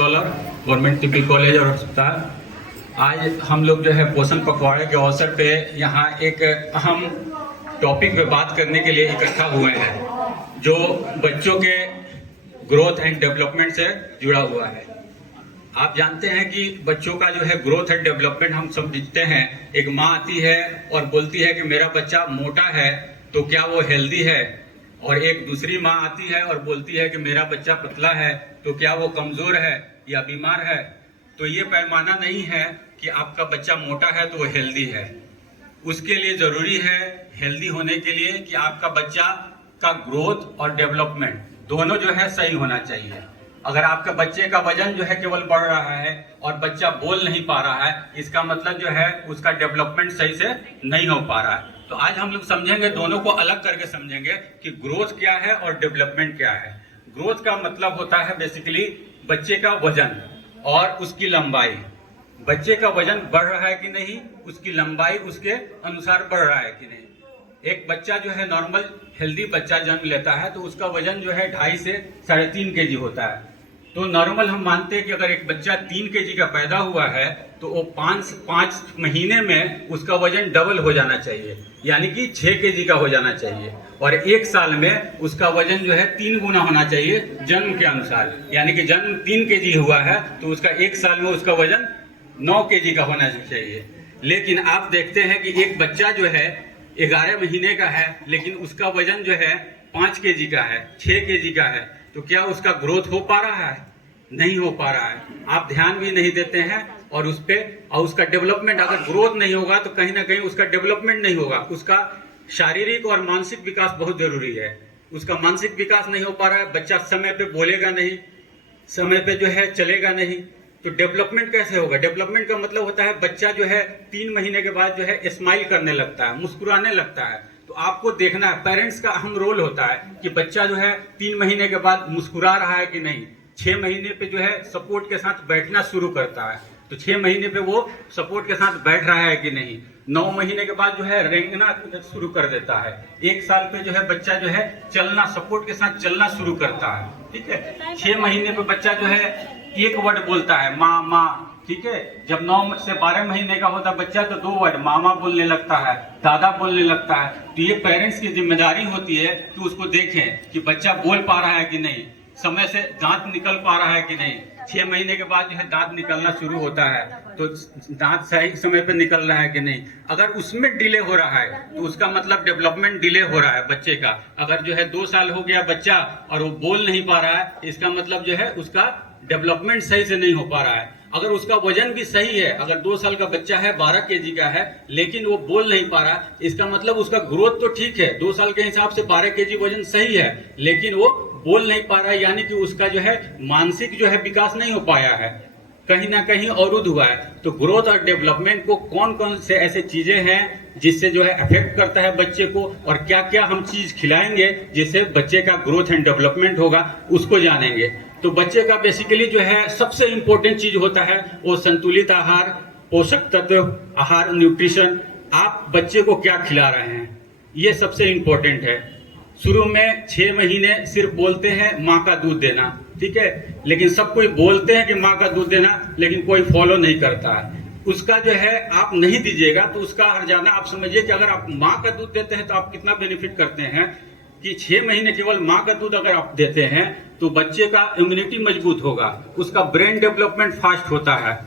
Scholar, government Tibbi college और अस्पताल। आज हम लोग जो है पोषण पखवाड़े के अवसर पे यहाँ एक अहम टॉपिक पे बात करने के लिए इकट्ठा हुए हैं, जो बच्चों के ग्रोथ एंड डेवलपमेंट से जुड़ा हुआ है। आप जानते हैं कि बच्चों का जो है ग्रोथ एंड डेवलपमेंट हम सब दिखते हैं। एक माँ आती है और बोलती है कि मेरा बच्चा मोटा है तो क्या वो हेल्दी है, और एक दूसरी माँ आती है और बोलती है कि मेरा बच्चा पतला है तो क्या वो कमजोर है या बीमार है। तो ये पैमाना नहीं है कि आपका बच्चा मोटा है तो वो हेल्दी है। उसके लिए जरूरी है हेल्दी होने के लिए कि आपका बच्चा का ग्रोथ और डेवलपमेंट दोनों जो है सही होना चाहिए। अगर आपके बच्चे का वजन जो है केवल बढ़ रहा है और बच्चा बोल नहीं पा रहा है, इसका मतलब जो है उसका डेवलपमेंट सही से नहीं हो पा रहा है। तो आज हम लोग समझेंगे, दोनों को अलग करके समझेंगे कि ग्रोथ क्या है और डेवलपमेंट क्या है। ग्रोथ का मतलब होता है बेसिकली बच्चे का वजन और उसकी लंबाई। बच्चे का वजन बढ़ रहा है कि नहीं, उसकी लंबाई उसके अनुसार बढ़ रहा है कि नहीं। एक बच्चा जो है नॉर्मल हेल्दी बच्चा जन्म लेता है तो उसका वजन जो है 2.5 से 3.5 kg होता है। तो नॉर्मल हम मानते हैं कि अगर एक बच्चा 3 kg का पैदा हुआ है तो वो 5 महीने में उसका वजन डबल हो जाना चाहिए, यानी कि 6 kg का हो जाना चाहिए। और 1 साल में उसका वजन जो है 3 गुना होना चाहिए जन्म के अनुसार, यानी कि जन्म 3 kg हुआ है तो उसका 1 साल में उसका वजन 9 kg का होना चाहिए। लेकिन आप देखते हैं कि एक बच्चा जो है 11 महीने का है लेकिन उसका वजन जो है 5 kg का है, 6 kg का है, तो क्या उसका ग्रोथ हो पा रहा है? नहीं हो पा रहा है। आप ध्यान भी नहीं देते हैं और उस पे, और उसका डेवलपमेंट, अगर ग्रोथ नहीं होगा तो कहीं ना कहीं उसका डेवलपमेंट नहीं होगा। उसका शारीरिक और मानसिक विकास बहुत जरूरी है। उसका मानसिक विकास नहीं हो पा रहा है, बच्चा समय पे बोलेगा नहीं, समय पे जो है चलेगा नहीं, तो डेवलपमेंट कैसे होगा? डेवलपमेंट का मतलब होता है बच्चा जो है 3 महीने के बाद जो है स्माइल करने लगता है, मुस्कुराने लगता है। तो आपको देखना है, पेरेंट्स का अहम रोल होता है कि बच्चा जो है 3 महीने के बाद मुस्कुरा रहा है कि नहीं। 6 महीने पे जो है सपोर्ट के साथ बैठना शुरू करता है, तो 6 महीने पे वो सपोर्ट के साथ बैठ रहा है कि नहीं। 9 महीने के बाद जो है रेंगना शुरू कर देता है। 1 साल पे जो है बच्चा जो है चलना, सपोर्ट के साथ चलना शुरू करता है, ठीक है। 6 महीने पे बच्चा जो है एक वर्ड बोलता है, माँ माँ, ठीक है। जब 9 से 12 महीने का होता बच्चा तो 2 वर्ड, मामा बोलने लगता है, दादा बोलने लगता है। तो ये पेरेंट्स की जिम्मेदारी होती है कि उसको देखें कि बच्चा बोल पा रहा है कि नहीं, समय से दांत निकल पा रहा है कि नहीं। 6 महीने के बाद जो है दांत निकलना शुरू होता है, तो दांत सही समय पे निकल रहा है कि नहीं। अगर उसमें डिले हो रहा है तो उसका मतलब डेवलपमेंट डिले हो रहा है बच्चे का। अगर जो है 2 साल हो गया बच्चा और वो बोल नहीं पा रहा है, इसका मतलब जो है उसका डेवलपमेंट सही से नहीं हो पा रहा है। अगर उसका वजन भी सही है, अगर 2 साल का बच्चा है 12 kg का है लेकिन वो बोल नहीं पा रहा, इसका मतलब उसका ग्रोथ तो ठीक है, 2 साल के हिसाब से 12 kg वजन सही है, लेकिन वो बोल नहीं पा रहा है, यानी कि उसका जो है मानसिक जो है विकास नहीं हो पाया है, कहीं ना कहीं अवरुद्ध हुआ है। तो ग्रोथ और डेवलपमेंट को कौन कौन से ऐसे चीजें हैं जिससे जो है अफेक्ट करता है बच्चे को, और क्या क्या हम चीज खिलाएंगे जिससे बच्चे का ग्रोथ एंड डेवलपमेंट होगा, उसको जानेंगे। तो बच्चे का बेसिकली जो है सबसे इंपॉर्टेंट चीज होता है वो संतुलित आहार, पोषक तत्व आहार, न्यूट्रिशन। आप बच्चे को क्या खिला रहे हैं, ये सबसे इंपॉर्टेंट है। शुरू में 6 महीने सिर्फ बोलते हैं माँ का दूध देना, ठीक है, लेकिन सब कोई बोलते हैं कि माँ का दूध देना, लेकिन कोई फॉलो नहीं करता है। उसका जो है आप नहीं दीजिएगा तो उसका हर्जाना आप समझिए कि अगर आप माँ का दूध देते हैं तो आप कितना बेनिफिट करते हैं कि 6 महीने केवल माँ का दूध अगर आप देते हैं तो बच्चे का इम्यूनिटी मजबूत होगा, उसका ब्रेन डेवलपमेंट फास्ट होता है,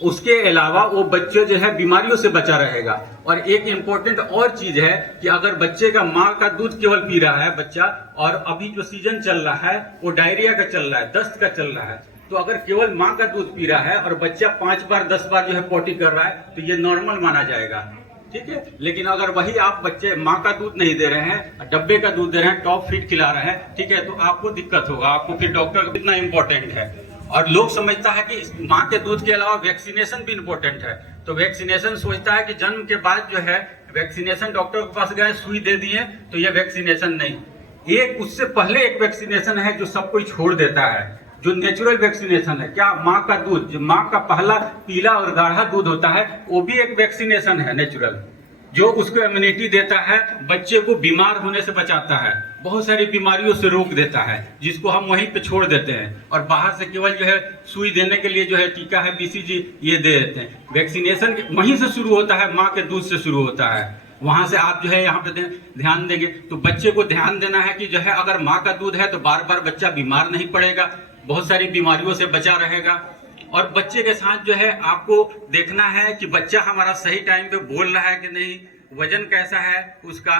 उसके अलावा वो बच्चे जो है बीमारियों से बचा रहेगा। और एक इम्पोर्टेंट और चीज है कि अगर बच्चे का माँ का दूध केवल पी रहा है बच्चा, और अभी जो सीजन चल रहा है वो डायरिया का चल रहा है, दस्त का चल रहा है, तो अगर केवल माँ का दूध पी रहा है और बच्चा 5 बार 10 बार जो है पोटी कर रहा है तो ये नॉर्मल माना जाएगा, ठीक है। लेकिन अगर वही आप बच्चे माँ का दूध नहीं दे रहे हैं, डब्बे का दूध दे रहे हैं, टॉप फीड खिला रहे हैं, ठीक है, तो आपको दिक्कत होगा। आपको फिर डॉक्टर कितना इंपॉर्टेंट है। और लोग समझता है कि माँ के दूध के अलावा वैक्सीनेशन भी इंपॉर्टेंट है, तो वैक्सीनेशन सोचता है कि जन्म के बाद जो है वैक्सीनेशन, डॉक्टर के पास गए सुई दे दिए तो ये वैक्सीनेशन नहीं। एक उससे पहले एक वैक्सीनेशन है जो सब कोई छोड़ देता है, जो नेचुरल वैक्सीनेशन है। क्या माँ का दूध, जो माँ का पहला पीला और गाढ़ा दूध होता है, वो भी एक वैक्सीनेशन है नेचुरल। जो उसको इम्यूनिटी देता है, बच्चे को बीमार होने से बचाता है, बहुत सारी बीमारियों से रोक देता है, जिसको हम वहीं पे छोड़ देते हैं और बाहर से केवल जो है सुई देने के लिए जो है टीका है, बीसीजी ये दे देते हैं। वैक्सीनेशन वहीं से शुरू होता है, माँ के दूध से शुरू होता है। वहां से आप जो है यहाँ पे ध्यान देंगे तो बच्चे को ध्यान देना है कि जो है अगर माँ का दूध है तो बार बार बच्चा बीमार नहीं पड़ेगा, बहुत सारी बीमारियों से बचा रहेगा। और बच्चे के साथ जो है आपको देखना है कि बच्चा हमारा सही टाइम पे बोल रहा है कि नहीं, वजन कैसा है उसका।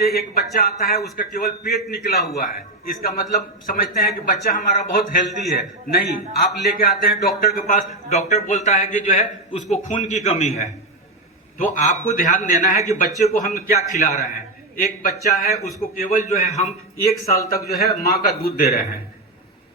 एक बच्चा आता है उसका केवल पेट निकला हुआ है, इसका मतलब समझते हैं कि बच्चा हमारा बहुत हेल्दी है। नहीं, आप लेके आते हैं डॉक्टर के पास, डॉक्टर बोलता है कि जो है उसको खून की कमी है। तो आपको ध्यान देना है कि बच्चे को हम क्या खिला रहे हैं। एक बच्चा है उसको केवल जो है हम 1 साल तक जो है माँ का दूध दे रहे हैं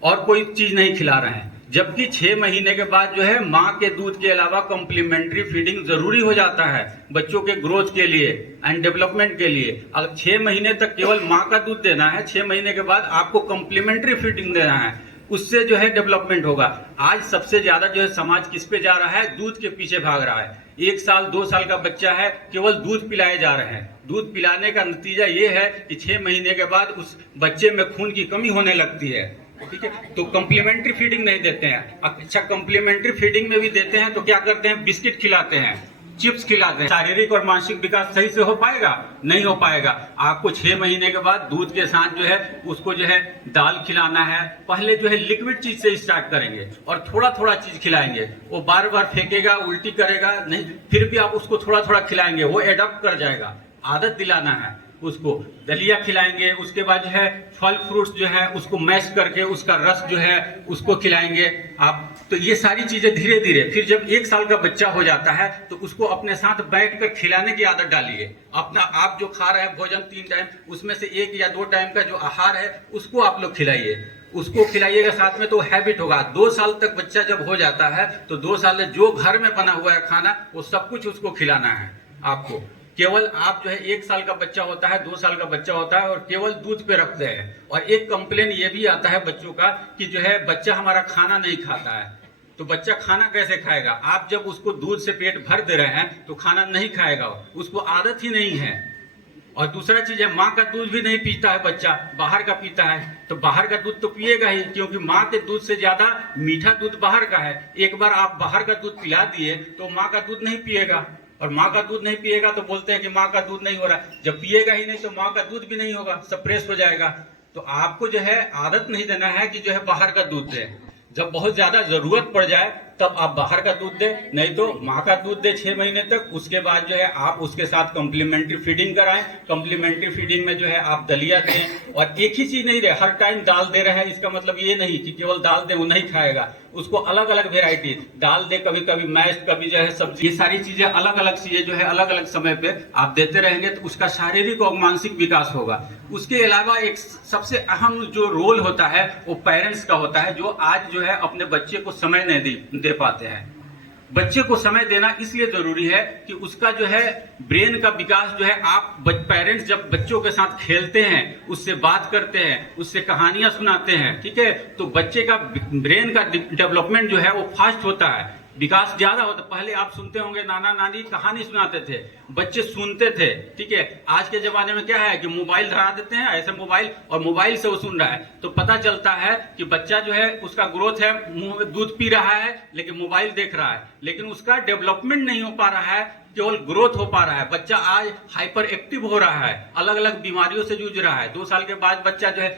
और कोई चीज नहीं खिला रहे हैं, जबकि 6 महीने के बाद जो है माँ के दूध के अलावा कॉम्प्लीमेंट्री फीडिंग जरूरी हो जाता है बच्चों के ग्रोथ के लिए एंड डेवलपमेंट के लिए। अगर 6 महीने तक केवल माँ का दूध देना है, 6 महीने के बाद आपको कॉम्प्लीमेंट्री फीडिंग देना है, उससे जो है डेवलपमेंट होगा। आज सबसे ज्यादा जो है समाज किस पे जा रहा है, दूध के पीछे भाग रहा है। 1 साल 2 साल का बच्चा है, केवल दूध पिलाए जा रहे हैं। दूध पिलाने का नतीजा ये है कि 6 महीने के बाद उस बच्चे में खून की कमी होने लगती है। ठीक है, तो कॉम्प्लीमेंट्री फीडिंग नहीं देते हैं। अच्छा, कॉम्प्लीमेंट्री फीडिंग में भी देते हैं तो क्या करते हैं, बिस्किट खिलाते हैं, चिप्स खिलाते हैं। शारीरिक और मानसिक विकास सही से हो पाएगा? नहीं हो पाएगा। आपको 6 महीने के बाद दूध के साथ जो है उसको जो है दाल खिलाना है। पहले जो है लिक्विड चीज से स्टार्ट करेंगे और थोड़ा थोड़ा चीज खिलाएंगे। वो बार बार फेंकेगा, उल्टी करेगा नहीं, फिर भी आप उसको थोड़ा थोड़ा खिलाएंगे, वो एडॉप्ट कर जाएगा। आदत दिलाना है उसको। दलिया खिलाएंगे, उसके बाद जो है फल फ्रूट्स जो है उसको मैश करके उसका रस जो है उसको खिलाएंगे आप। तो ये सारी चीजें धीरे धीरे, फिर जब 1 साल का बच्चा हो जाता है तो उसको अपने साथ बैठकर खिलाने की आदत डालिए। अपना आप जो खा रहे हैं भोजन 3 टाइम, उसमें से 1 या 2 टाइम का जो आहार है उसको आप लोग खिलाइए, उसको खिलाइएगा साथ में, तो हैबिट होगा। 2 साल तक बच्चा जब हो जाता है तो 2 साल में जो घर में बना हुआ है खाना वो सब कुछ उसको खिलाना है आपको। केवल आप जो है 1 साल का बच्चा होता है, 2 साल का बच्चा होता है और केवल दूध पे रखते हैं। और एक कंप्लेन ये भी आता है बच्चों का कि जो है बच्चा हमारा खाना नहीं खाता है। तो बच्चा खाना कैसे खाएगा? आप जब उसको दूध से पेट भर दे रहे हैं तो खाना नहीं खाएगा, उसको आदत ही नहीं है। और दूसरा चीज है, माँ का दूध भी नहीं पीता है बच्चा, बाहर का पीता है। तो बाहर का दूध तो पिएगा ही, क्योंकि माँ के दूध से ज्यादा मीठा दूध बाहर का है। एक बार आप बाहर का दूध पिला दिए तो माँ का दूध नहीं पिएगा, और माँ का दूध नहीं पिएगा तो बोलते हैं कि माँ का दूध नहीं हो रहा। जब पिएगा ही नहीं तो माँ का दूध भी नहीं होगा, सप्रेस हो जाएगा। तो आपको जो है आदत नहीं देना है कि जो है बाहर का दूध दे। जब बहुत ज्यादा जरूरत पड़ जाए तब आप बाहर का दूध दे, नहीं तो माँ का दूध दे 6 महीने तक। उसके बाद जो है आप उसके साथ कॉम्प्लीमेंट्री फीडिंग कराएं। कॉम्प्लीमेंट्री फीडिंग में जो है आप दलिया दें, और एक ही चीज नहीं दे, हर टाइम दाल दे रहे हैं इसका मतलब ये नहीं कि केवल दाल दे, वो नहीं खाएगा। उसको अलग अलग वेराइटी दाल दे, कभी कभी मैश, कभी जो है सब्जी, ये सारी चीजें अलग अलग चीजें जो है अलग अलग समय पे आप देते रहेंगे तो उसका शारीरिक और मानसिक विकास होगा। उसके अलावा एक सबसे अहम जो रोल होता है वो पेरेंट्स का होता है, जो आज जो है अपने बच्चे को समय नहीं दे पाते हैं। बच्चे को समय देना इसलिए जरूरी है कि उसका जो है ब्रेन का विकास जो है, आप पेरेंट्स जब बच्चों के साथ खेलते हैं, उससे बात करते हैं, उससे कहानियां सुनाते हैं, ठीक है, तो बच्चे का ब्रेन का डेवलपमेंट जो है वो फास्ट होता है, विकास ज्यादा होता। पहले आप सुनते होंगे नाना नानी कहानी सुनाते थे, बच्चे सुनते थे, ठीक है। आज के जमाने में क्या है कि मोबाइल धरा देते हैं ऐसे मोबाइल, और मोबाइल से वो सुन रहा है, तो पता चलता है कि बच्चा जो है उसका ग्रोथ है, मुंह में दूध पी रहा है लेकिन मोबाइल देख रहा है, लेकिन उसका डेवलपमेंट नहीं हो पा रहा है, केवल ग्रोथ हो पा रहा है। बच्चा आज हाइपर एक्टिव हो रहा है, अलग अलग बीमारियों से जूझ रहा है। 2 साल के बाद बच्चा जो है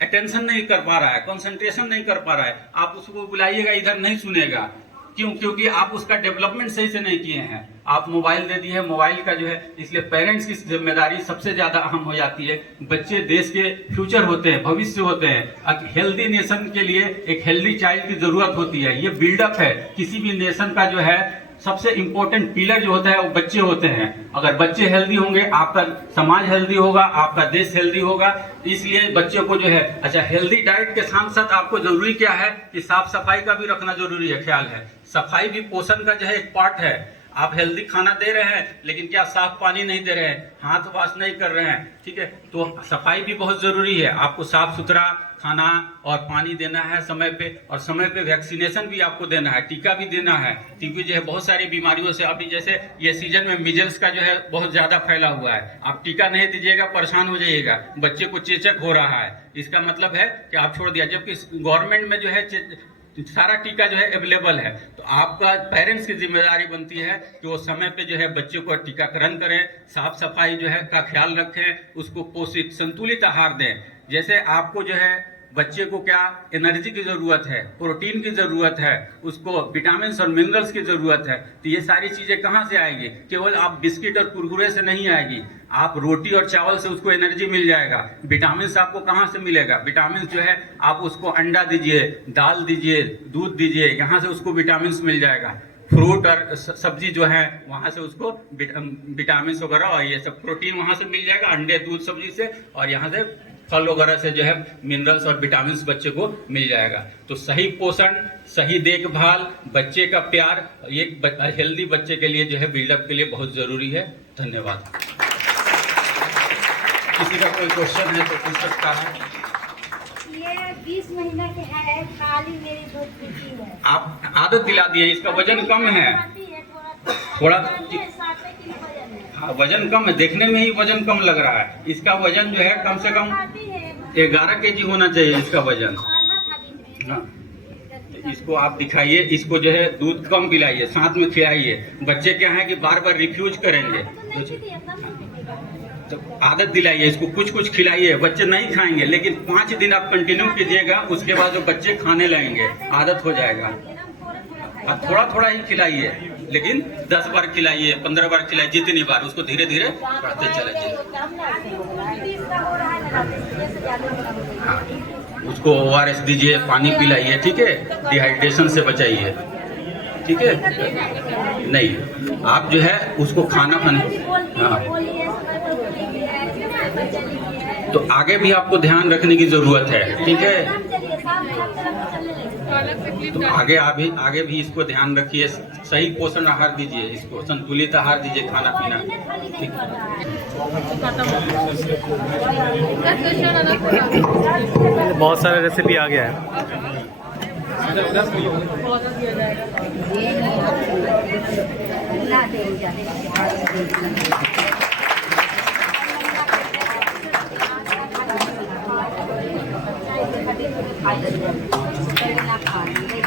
अटेंशन नहीं कर पा रहा है, कंसंट्रेशन नहीं कर पा रहा है। आप उसको बुलाइएगा इधर नहीं सुनेगा, क्यों? क्योंकि आप उसका डेवलपमेंट सही से नहीं किए हैं, आप मोबाइल दे दिए, मोबाइल का जो है। इसलिए पेरेंट्स की जिम्मेदारी सबसे ज्यादा अहम हो जाती है। बच्चे देश के फ्यूचर होते हैं, भविष्य होते हैं। एक हेल्दी नेशन के लिए एक हेल्दी चाइल्ड की जरूरत होती है। ये बिल्डअप है किसी भी नेशन का, जो है सबसे इंपॉर्टेंट पिलर जो होता है वो बच्चे होते हैं। अगर बच्चे हेल्दी होंगे, आपका समाज हेल्दी होगा, आपका देश हेल्दी होगा। इसलिए बच्चे को जो है, अच्छा, हेल्दी डाइट के साथ साथ आपको जरूरी क्या है कि साफ सफाई का भी रखना जरूरी है, ख्याल है। सफाई भी पोषण का जो है एक पार्ट है। आप हेल्दी खाना दे रहे हैं लेकिन क्या साफ पानी नहीं दे रहे हैं, हाथ वॉश नहीं कर रहे हैं, ठीक है। तो सफाई भी बहुत जरूरी है। आपको साफ सुथरा खाना और पानी देना है समय पे, और समय पे वैक्सीनेशन भी आपको देना है, टीका भी देना है। क्योंकि जो है बहुत सारी बीमारियों से, अभी जैसे ये सीजन में मिजल्स का जो है बहुत ज्यादा फैला हुआ है, आप टीका नहीं दीजिएगा परेशान हो जाइएगा, बच्चे को चेचक हो रहा है, इसका मतलब है कि आप छोड़ दिया। जबकि गवर्नमेंट में जो है सारा टीका जो है अवेलेबल है। तो आपका पेरेंट्स की जिम्मेदारी बनती है कि वो समय पे जो है बच्चे को टीकाकरण करें, साफ सफाई जो है का ख्याल रखें, उसको पोषित संतुलित आहार दें। जैसे आपको जो है बच्चे को क्या एनर्जी की जरूरत है, प्रोटीन की जरूरत है, उसको विटामिन और मिनरल्स की जरूरत है, तो ये सारी चीजें कहाँ से आएगी? केवल आप बिस्किट और कुरकुरे से नहीं आएगी, आप रोटी और चावल से उसको एनर्जी मिल जाएगा। विटामिन आपको कहाँ से मिलेगा? विटामिन जो है आप उसको अंडा दीजिए, दाल दीजिए, दूध दीजिए, यहाँ से उसको विटामिन मिल जाएगा। फ्रूट और सब्जी जो है वहां से उसको विटामिन वगैरह और ये सब प्रोटीन वहां से मिल जाएगा, अंडे दूध सब्जी से, और यहाँ से फल वगैरह से जो है मिनरल्स और विटामिन बच्चे को मिल जाएगा। तो सही पोषण, सही देखभाल, बच्चे का प्यार, एक हेल्दी बच्चे के लिए जो है बिल्डअप के लिए बहुत जरूरी है। धन्यवाद। किसी का कोई क्वेश्चन है तो पूछ सकता है। ये 20 महीने के है, खाली मेरी दूध पीती है। आप आदत दिला दिए, इसका वजन कम है, थोड़ा हाँ, वजन कम है, देखने में ही वजन कम लग रहा है। इसका वजन जो है कम से कम 11 kg होना चाहिए इसका वजन। हाँ, इसको आप दिखाइए, इसको जो है दूध कम पिलाइए, साथ में खिलाइए। बच्चे क्या है कि बार बार रिफ्यूज करेंगे, तो आदत दिलाइए, इसको कुछ कुछ खिलाइए। बच्चे नहीं खाएंगे लेकिन 5 दिन आप कंटिन्यू कीजिएगा, उसके बाद जो बच्चे खाने लगेंगे, आदत हो जाएगा। आप थोड़ा थोड़ा ही खिलाइए, लेकिन 10 बार खिलाइए, 15 बार खिलाइए, जितनी बार, उसको धीरे धीरे बढ़ते चले जाइए। हाँ, उसको ORS दीजिए, पानी पिलाइए, ठीक है, डिहाइड्रेशन से बचाइए, ठीक है। नहीं, आप जो है उसको खाना हाँ, तो आगे भी आपको ध्यान रखने की जरूरत है, ठीक है। तो आगे भी इसको ध्यान रखिए, सही पोषण आहार दीजिए, इसको संतुलित आहार दीजिए, खाना पीना, ठीक है। बहुत सारे रेसिपी आ गया है। खाली